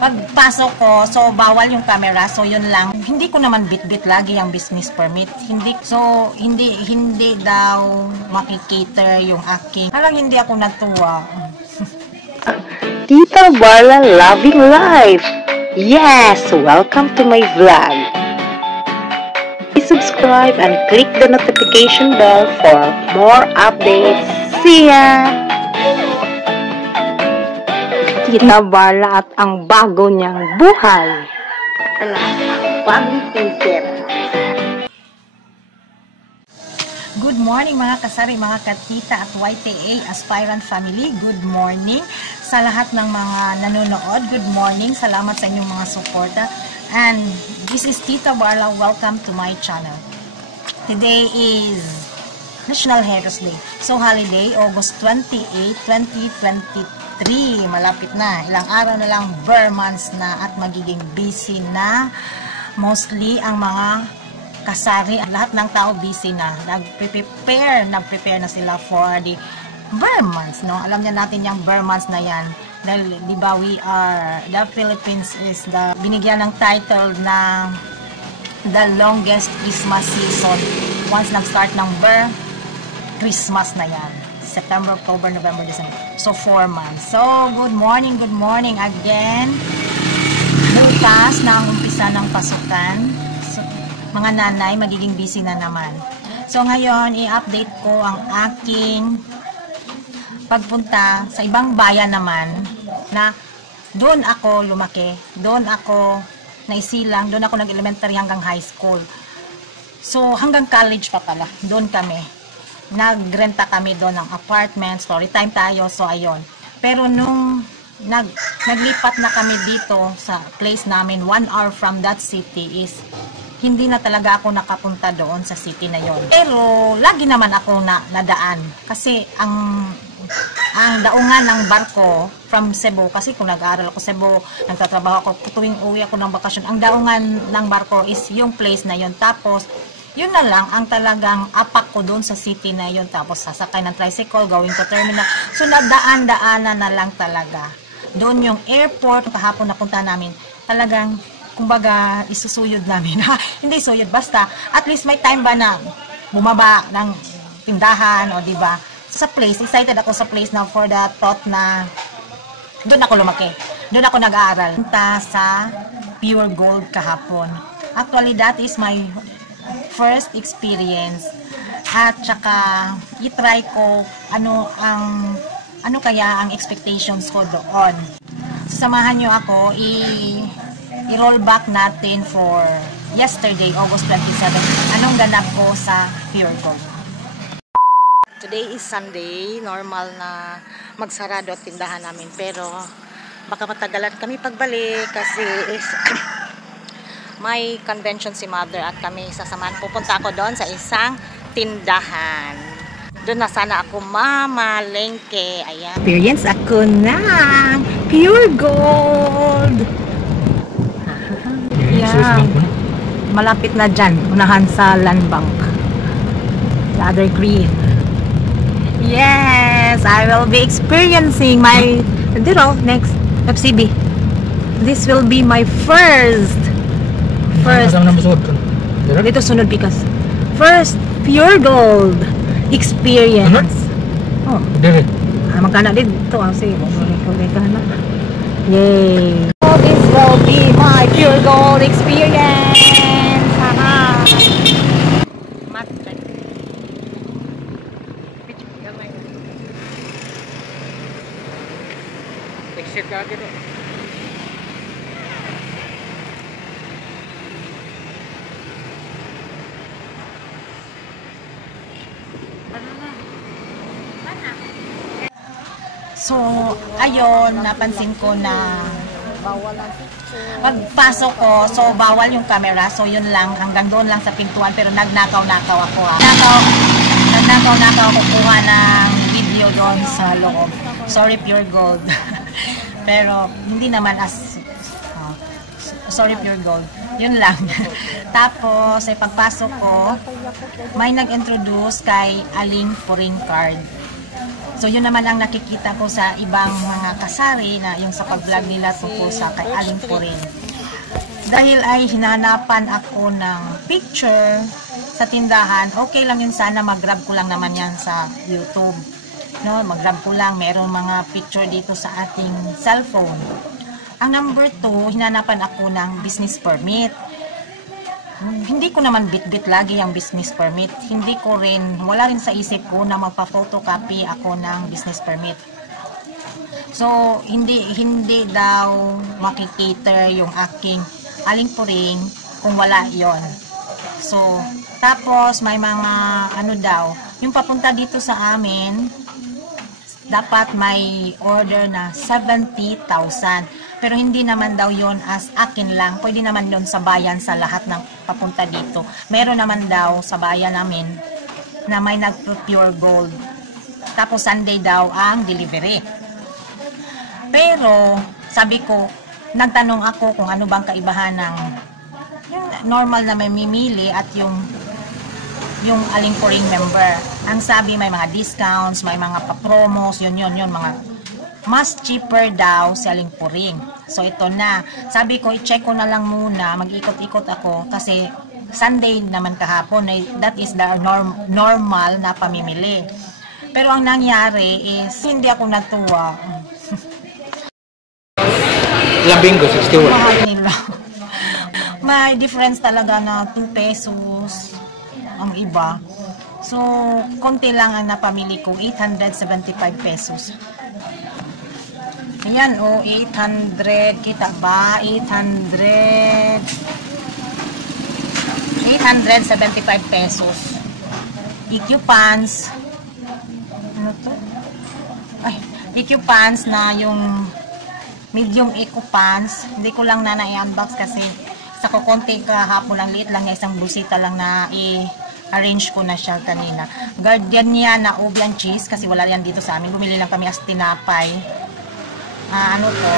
Pagpasok ko, so bawal yung camera, so yun lang. Hindi ko naman bit-bit lagi yung business permit. Hindi daw makikater yung aking. Parang hindi ako natuwa. Tita Barla Loving Life. Yes, welcome to my vlog. Please subscribe and click the notification bell for more updates. See ya! Tita Barla at ang bago niyang buhay. Bagong ticket. Good morning mga kasari, mga katita at YTA aspirant family. Good morning sa lahat ng mga nanonood. Good morning. Salamat sa inyong mga suporta. And this is Tita Barla. Welcome to my channel. Today is National Heroes Day. So holiday, August 28, 2023. Malapit na. Ilang araw na lang, bare months na at magiging busy na. Mostly ang mga kasari, lahat ng tao busy na. Nag-prepare na sila for the bare months, no? Alam niya natin yung bare months na yan. Dahil, di ba, the Philippines is binigyan ng title na the longest Christmas season. Once nag-start ng bare, Christmas na yan. September, October, November, December. So, 4 months. So, good morning again. Bukas na ang umpisa ng pasukan. So, mga nanay, magiging busy na naman. So, ngayon, i-update ko ang aking pagpunta sa ibang bayan naman na doon ako lumaki. Doon ako naisilang. Doon ako nag-elementary hanggang high school. So, hanggang college pa pala. Doon kami. Nagrenta kami doon ng apartment, story time tayo, so ayun. Pero nung naglipat na kami dito sa place namin, 1 hour from that city is, hindi na talaga ako nakapunta doon sa city na yon. Pero lagi naman ako nadaan kasi ang daungan ng barko from Cebu, kasi kung nag-aaral ako Cebu, nagtatrabaho ako, tuwing uwi ako ng bakasyon, ang daungan ng barko is yung place na yon. Tapos yun na lang ang talagang apak ko doon sa city na yun. Tapos sasakay ng tricycle, going to terminal. So nadaan-daanan na lang talaga. Doon yung airport, kahapon napunta namin, talagang, kumbaga, isusuyod namin. Hindi suyod, basta, at least may time ba na bumaba ng tindahan, o diba? Sa place, excited ako sa place na for the thought na doon ako lumaki. Doon ako nag-aaral. Punta sa Pure Gold kahapon. Actually, that is my first experience, at saka i-try ko ano kaya ang expectations ko doon. Samahan nyo ako, i-roll back natin for yesterday, August 27. Anong ganap ko sa Pure Gold. Today is Sunday, normal na magsarado at tindahan namin, pero baka matagalan kami pagbalik kasi is may convention si mother at kami sasamahan. Pupunta ako doon sa isang tindahan. Doon na sana ako mamalengke. Ayan. Experience ako ng Pure Gold. Yeah. Malapit na dyan. Unahan sa Land Bank. The other green. Yes! I will be experiencing my next FCB. This will be my first dito sunod bikas. First Pure Gold experience. Oh. Dire. Magkana dito sige, na. Yay. So this will be my Pure Gold experience. Haha. Matay. Exit ka dito. So, ayun, napansin ko na pagpasok ko, so bawal yung camera, so yun lang, hanggang doon lang sa pintuan, pero nagnakaw-nakaw ako. Nagnakaw-nakaw ako kuha ng video doon sa loob. Sorry, Pure Gold. Pero, hindi naman sorry, Pure Gold. Yun lang. Tapos, ay pagpasok ko, may nag-introduce kay Aling Puring Card. So yun naman ang nakikita ko sa ibang mga kasari na yung sa pag-vlog nila tungkol sa kay Aling Puring. Dahil ay hinanapan ako ng picture sa tindahan, okay lang yun, sana mag-grab ko lang naman yan sa YouTube. No, mag-grab ko lang, merong mga picture dito sa ating cellphone. Ang number 2, hinanapan ako ng business permit. Hindi ko naman bit-bit lagi ang business permit. Hindi ko rin, wala rin sa isip ko na magpa-photocopy ako ng business permit. So, hindi daw makikater yung aking Aling Puring kung wala yon. So, tapos may mga ano daw, yung papunta dito sa amin, dapat may order na 70,000. Pero hindi naman daw yon as akin lang. Pwede naman yon sa bayan sa lahat ng papunta dito. Meron naman daw sa bayan namin na may nag-pure gold. Tapos Sunday daw ang delivery. Pero sabi ko, nagtanong ako kung ano bang kaibahan ng yung normal na may mimili at yung Aling Puring member. Ang sabi may mga discounts, may mga pa-promos, yun, mga mas cheaper daw si Aling Puring. So ito na, sabi ko i-check ko na lang muna, mag-ikot-ikot ako kasi Sunday naman kahapon, that is the normal na pamimili. Pero ang nangyari is hindi ako natuwa. Ilang bingo? 61? Mahal nila. May difference talaga na 2 pesos ang iba. So konti lang ang napamili ko, 875 pesos. Ayan, 800, kita ba? 875 pesos. EQ pants. Ano to? Ay, EQ pants na yung medium eco pants. Hindi ko lang na i-unbox kasi sa kukunti kahapon lang, liit lang, isang busita lang na i-arrange ko na siya kanina. Gardenia na Obiang cheese kasi wala yan dito sa amin. Bumili lang kami as tinapay. Ano to,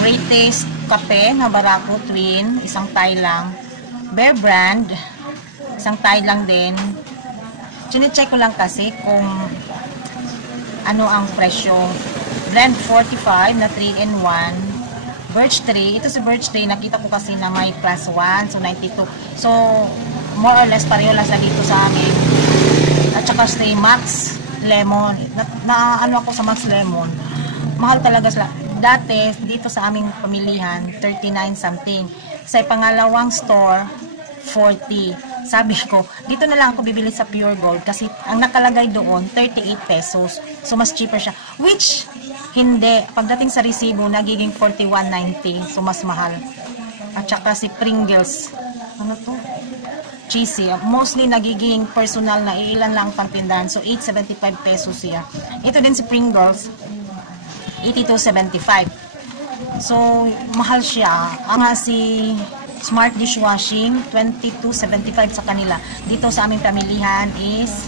Great Taste kape na Barako Twin, isang Thai lang. Bear Brand, isang Thai lang din. Chine-check ko lang kasi kung ano ang presyo. Blend 45 na 3-in-1. Birch Tree, ito si Birch Tree, nakita ko kasi na may plus 1, so 92. So more or less pareho lang sa dito sa amin. At saka si Max Lemon, na ano ako sa Max Lemon, mahal talaga sila. Dati, dito sa aming pamilihan, 39 something. Sa pangalawang store, 40. Sabi ko, dito na lang ako bibili sa Pure Gold kasi ang nakalagay doon, 38 pesos. So, mas cheaper siya. Which, hindi. Pagdating sa resibo, nagiging 41.90. So, mas mahal. At saka si Pringles. Ano to? Cheesy. Mostly nagiging personal na ilan lang pantindahan. So, 875 pesos siya. Ito din si Pringles. 82.75. So, mahal siya. Ang si Smart Dishwashing, 22.75 sa kanila. Dito sa aming pamilihan is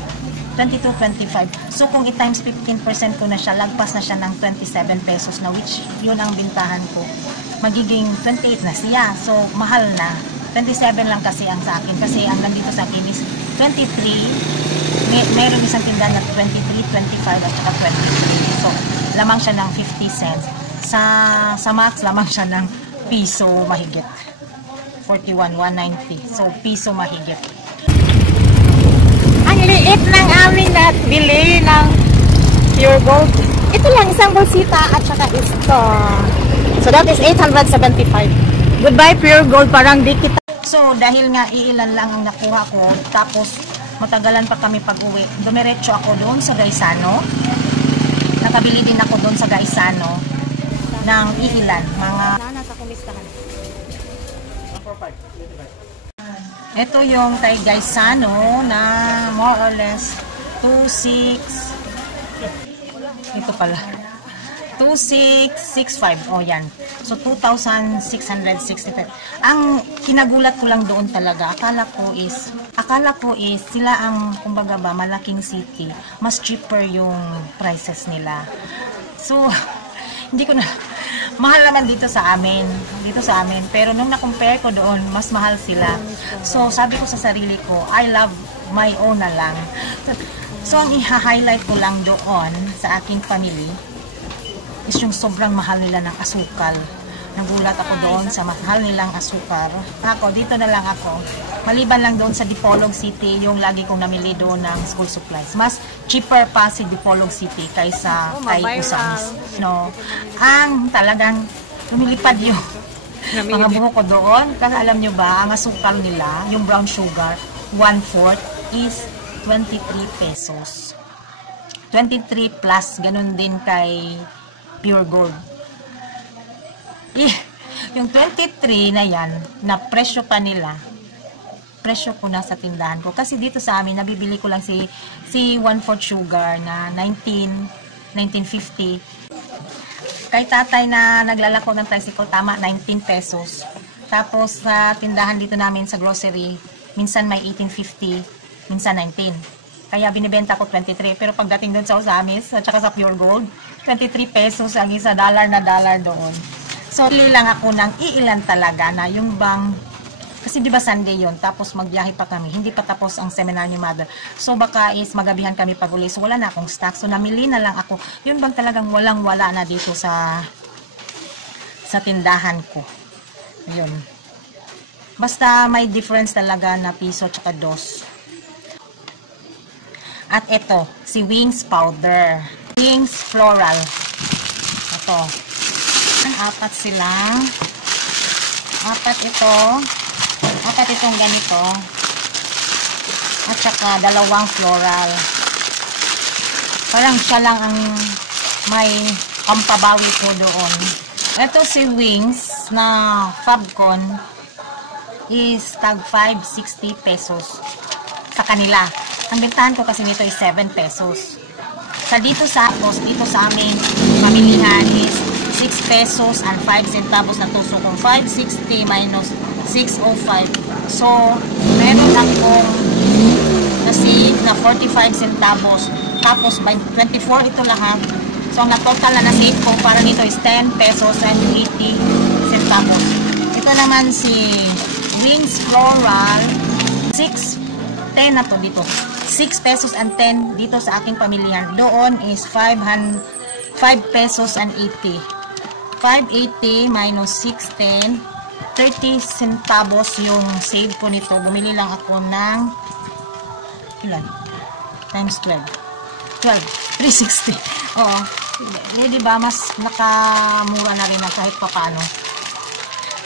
22.25. So, kung i-times 15% ko na siya, lagpas na siya ng 27 pesos na, which yun ang bintahan ko. Magiging 28 na siya. So, mahal na. 27 lang kasi ang sa akin. Kasi ang nandito sa akin is 23. Mayroon isang tindahan na 23, 25 at saka 23. So, lamang siya ng 50 cents. Sa Max, lamang siya ng piso mahigit. 41, 190. So, piso mahigit. Ang liit ng aming bili ng Pure Gold. Ito lang, isang bolsita at saka ito. So, that is 875. Goodbye, Pure Gold. Parang di kita. So, dahil nga iilan lang ang nakuha ko, tapos matagalan pa kami pag-uwi, dumiretso ako doon sa Gaisano. Nakabili din ako doon sa Gaisano ng iilan, mga nasa kumistahan. Ito yung kay Gaisano na more or less 26. Ito pala 2665. Oh, yan. So, 2,665. Ang kinagulat ko lang doon talaga, akala ko is sila ang, kumbaga ba, malaking city. Mas cheaper yung prices nila. So, hindi ko na, mahal naman dito sa amin. Pero nung na-compare ko doon, mas mahal sila. So, sabi ko sa sarili ko, I love my own na lang. So, ang i-highlight ko lang doon sa aking family is yung sobrang mahal nila ng asukal. Nagulat ako doon sa mahal nilang asukar. Ako, dito na lang ako. Maliban lang doon sa Dipolog City, yung lagi kong namili doon ng school supplies. Mas cheaper pa si Dipolog City kaysa kay Usamis. No? Ang talagang lumilipad yung mga buho ko doon. Kasi alam nyo ba, ang asukal nila, yung brown sugar, 1/4 is 23 pesos. 23 plus, ganun din kay Pure Gold. Yung 23 na yan, na presyo pa nila, presyo ko na sa tindahan ko. Kasi dito sa amin, nabibili ko lang si 1/4 sugar na 1950. Kay tatay na naglalako ng tricycle, tama, 19 pesos. Tapos sa tindahan dito namin sa grocery, minsan may 18.50, minsan 19. Kaya binibenta ko 23. Pero pagdating doon sa Usamis, at saka sa Pure Gold, 23 pesos ang isa, dollar na dollar doon. So, pili lang ako ng iilan talaga na yung bang, kasi di ba Sunday yon, tapos magbiyahe pa kami, hindi pa tapos ang seminar ni Mother. So, baka is magabihan kami pag uli. So, wala na akong stock. So, namili na lang ako. Yun bang talagang walang-wala na dito sa tindahan ko. Yun. Basta may difference talaga na piso tsaka dos. At ito, si Wings Powder. Wings Floral. Ito. Apat sila. Apat itong ganito. At saka dalawang floral. Parang siya lang ang may pampabawi ko doon. Ito si Wings na Fabcon is tag 560 pesos sa kanila. Ang bentahan ko kasi nito is 7 pesos. Dito sa amin, pamilihan is 6 pesos and 5 centavos na to. So, kung 560 minus 605. So, meron akong na-save na 45 centavos. Tapos, by 24 ito lahat. So, ang na-total na na-save ko para nito is 10 pesos and 80 centavos. Ito naman si Wings Floral. 10 na to dito. 6 pesos and 10 dito sa aking pamilihan. Doon is 5 pesos and 80. 580 minus 610, 30 centavos yung save ko nito. Bumili lang ako ng ilan? Times 12. 360. Oo. Diba, mas nakamura na rin na kahit pa paano.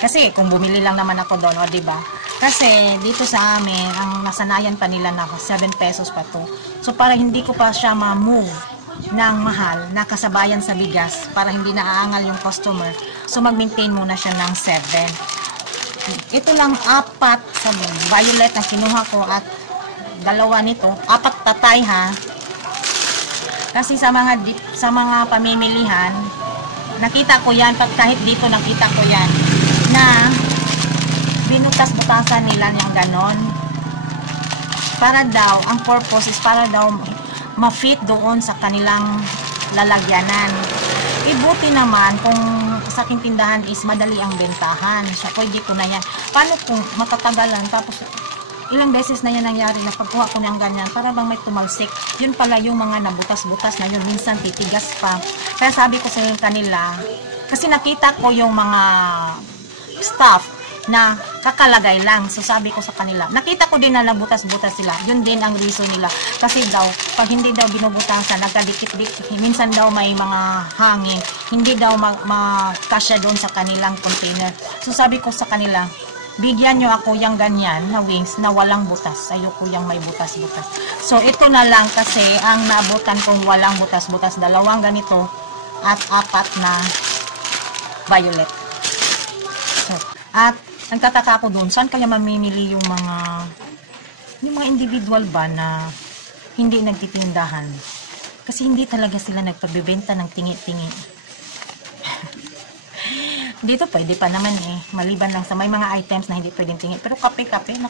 Kasi kung bumili lang naman ako doon, o diba? Kasi dito sa amin, ang nasanayan pa nila na 7 pesos pa to. So para hindi ko pa siya ma-move ng mahal na kasabayan sa bigas para hindi naaangal yung customer. So mag-maintain muna siya ng 7. Ito lang 4 sa violet na kinuha ko at 2 nito. 4 tatay ha. Kasi sa mga pamimilihan, nakita ko yan, kahit dito nakita ko yan na binutas-butasan nila yung ganon. Para daw, ang purpose is para daw ma-fit doon sa kanilang lalagyanan. Ibuti naman kung sa aking tindahan is madali ang bentahan. So, pwede ko na yan. Paano kung matatagalan tapos ilang beses na yan nangyari na pagkuha ko niyang ganyan para bang may tumalsik. Yun pala yung mga nabutas-butas na yun. Minsan titigas pa. Kaya sabi ko sa kanila, kasi nakita ko yung mga staff na kakalagay lang. So sabi ko sa kanila, nakita ko din na nabutas-butas sila. Yun din ang reason nila. Kasi daw, pag hindi daw binubutasan, nagkadikit-dikit, minsan daw may mga hangin, hindi daw makasya doon sa kanilang container. So sabi ko sa kanila, bigyan nyo ako yung ganyan na wings na walang butas. Ayoko yung may butas-butas. So ito na lang kasi ang nabutan kong walang butas-butas. 2 ganito at 4 na violet. So, at nagtataka ako doon, saan kaya mamimili yung mga individual ba na hindi nagtitindahan? Kasi hindi talaga sila nagpagbibenta ng tingi-tingi. Dito pwede pa naman maliban lang sa may mga items na hindi pwedeng tingi. Pero kape-kape,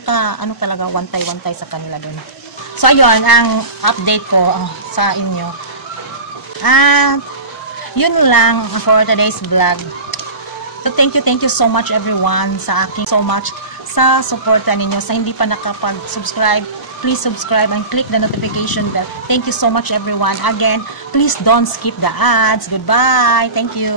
talaga wantay-wantay sa kanila doon. So, ayun, ang update ko sa inyo. Yun lang for today's vlog. So, thank you so much everyone sa aking sa suporta ninyo. Sa hindi pa nakapag-subscribe, please subscribe and click the notification bell. Thank you so much, everyone. Again, please don't skip the ads. Goodbye. Thank you.